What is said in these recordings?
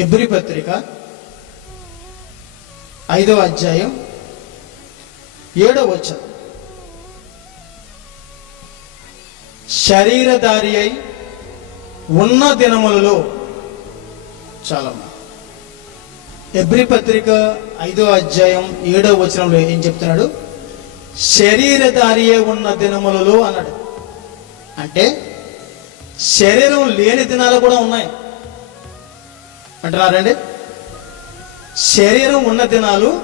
ఎబ్రి పత్రిక ఐదవ అధ్యాయం ఏడవ వచనం. శరీరధారి అయి ఉన్న దినములలో చాలా ఎబ్రి పత్రిక ఐదో అధ్యాయం ఏడవ వచనంలో ఏం చెప్తున్నాడు? శరీరధారియే ఉన్న దినములలో అన్నాడు. అంటే శరీరం లేని దినాలు కూడా ఉన్నాయి. అంటున్నారండి? శరీరం ఉన్న దినాలు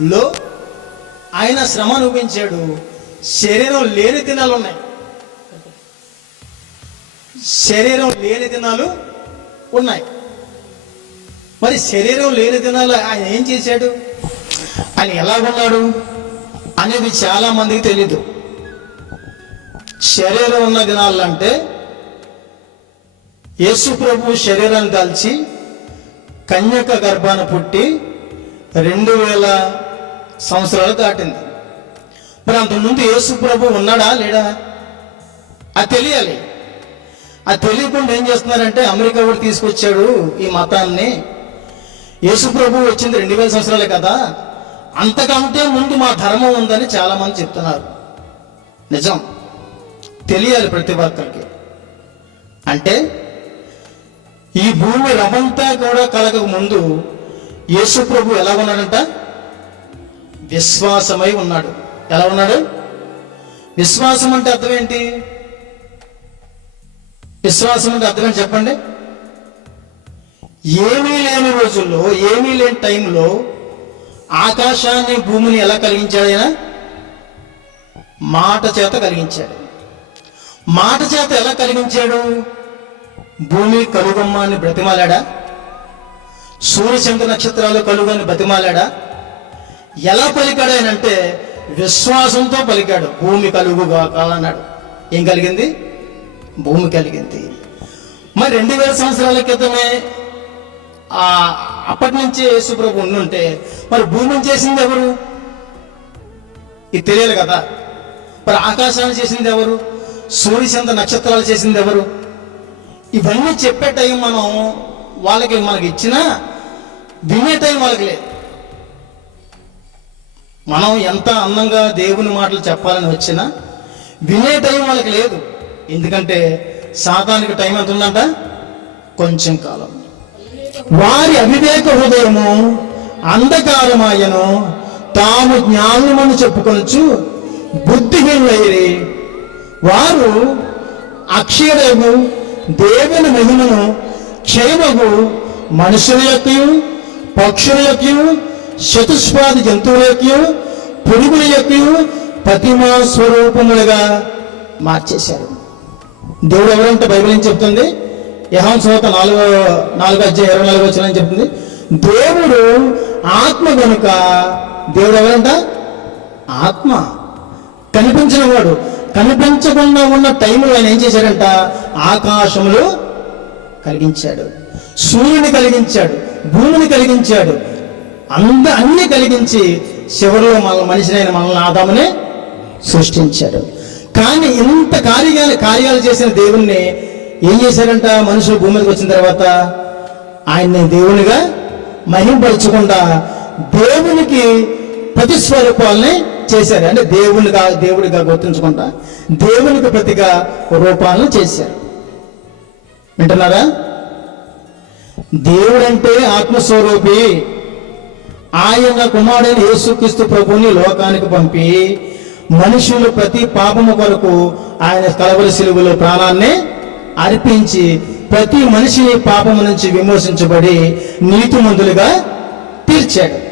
లో ఆయన శ్రమ అనుభవించాడు. శరీరం లేని దినాలు ఉన్నాయి. శరీరం లేని దినాలు ఉన్నాయి. మరి శరీరం లేని దినాలు ఆయన ఏం చేశాడు? ఆయన ఎలా ఉన్నాడు? అనేది చాలా మందికి తెలీదు. శరీరం ఉన్న దినాలు అంటే యేసు ప్రభు శరీరాన్ని దాల్చి కన్యక గర్భాన పుట్టి రెండు వేల సంవత్సరాలు దాటింది. మరి అంతకుముందు యేసు ప్రభు ఉన్నాడా లేడా? అది తెలియాలి. అది తెలియకుండా ఏం చేస్తున్నారంటే అమెరికా కూడా తీసుకొచ్చాడు ఈ మతాన్ని. యేసు ప్రభు వచ్చింది రెండు వేల సంవత్సరాలే కదా. అంతకంటే ముందు మా ధర్మం ఉందని చాలామంది చెప్తున్నారు. నిజం. తెలియాలి ప్రతి ఒక్కరికి. అంటే ఈ భూమి రమంతా కూడా కలగక ముందు యేసు ప్రభు ఎలా ఉన్నాడంట? విశ్వాసమై ఉన్నాడు. ఎలా ఉన్నాడు? విశ్వాసం అంటే అర్థం ఏంటి? విశ్వాసం అంటే అర్థం ఏంటి చెప్పండి? ఏమీ లేని రోజుల్లో ఏమీ లేని టైంలో ఆకాశాన్ని భూమిని ఎలా కలిగించాడు ఆయన? మాట చేత కలిగించాడు. మాట చేత ఎలా కలిగించాడు? భూమి కలుగమ్మ అని బ్రతిమాలాడా? సూర్యచంద్ర నక్షత్రాలు కలుగని బతిమాలాడా ఎలా పలికాడు ఆయన అంటే విశ్వాసంతో పలికాడు. భూమి కలుగుగా అన్నాడు. ఏం కలిగింది? భూమి కలిగింది. మరి రెండు వేల సంవత్సరాల క్రితమే ఆ అప్పటి నుంచే యేసుప్రభు ఉండుంటే మరి భూమిని చేసింది ఎవరు? ఇది తెలియాలి కదా. మరి ఆకాశాన్ని చేసింది ఎవరు? సూర్యచంద్ర నక్షత్రాలు చేసింది ఎవరు? ఇవన్నీ చెప్పే టైం మనం వాళ్ళకి మనకి ఇచ్చినా వినే టైం వాళ్ళకి లేదు. మనం ఎంత అందంగా దేవుని మాటలు చెప్పాలని వచ్చినా వినే టైం వాళ్ళకి లేదు. ఎందుకంటే సాతానికి టైం ఎంత ఉందంట? కొంచెం కాలం. వారి అవివేక హృదయము అంధకారమాయను. తాము జ్ఞానమని చెప్పుకొనొచ్చు బుద్ధిహీనులయ్యి వారు అక్షయము దేవుని మహిమను క్షయమగు మనుషుల యొక్క పక్షుల యొక్క చతుష్పాది జంతువుల యొక్క పురుగుల యొక్క ప్రతిమా స్వరూపములుగా మార్చేశారు. దేవుడు ఎవరంటే బైబిల్ ఏం చెప్తుంది? యహం సోత నాలుగో నాలుగో అధ్యాయ ఇరవై నాలుగో వచ్చిన చెప్తుంది? దేవుడు ఆత్మ కనుక దేవుడు ఎవరంట? ఆత్మ. కనిపించిన వాడు. కనిపించకుండా ఉన్న టైంలో ఆయన ఏం చేశాడంట? ఆకాశములు కలిగించాడు. సూర్యుని కలిగించాడు. భూమిని కలిగించాడు. అంద అన్ని కలిగించి చివరిలో మన మనిషినైన మనల్ని ఆదామునే సృష్టించాడు. కానీ ఇంత కార్యాలు కార్యాలు చేసిన దేవుణ్ణి ఏం చేశారంట మనుషులు భూమి మీదకి వచ్చిన తర్వాత ఆయన్ని దేవునిగా మహింపరచకుండా దేవునికి ప్రతిస్వరూపాలని చేశారు. అంటే దేవునిగా దేవుడిగా గుర్తించకుండా దేవునికి ప్రతిగా రూపాలను చేశారు. వింటున్నారా? దేవుడంటే ఆత్మస్వరూపి. ఆయన కుమారుడైన యేసుక్రీస్తు ప్రభుని లోకానికి పంపి మనుషులు ప్రతి పాపము కొరకు ఆయన కలవరి సిలువలో ప్రాణాన్ని అర్పించి ప్రతి మనిషిని పాపము నుంచి విమోచించబడి నీతిమంతులుగా తీర్చాడు.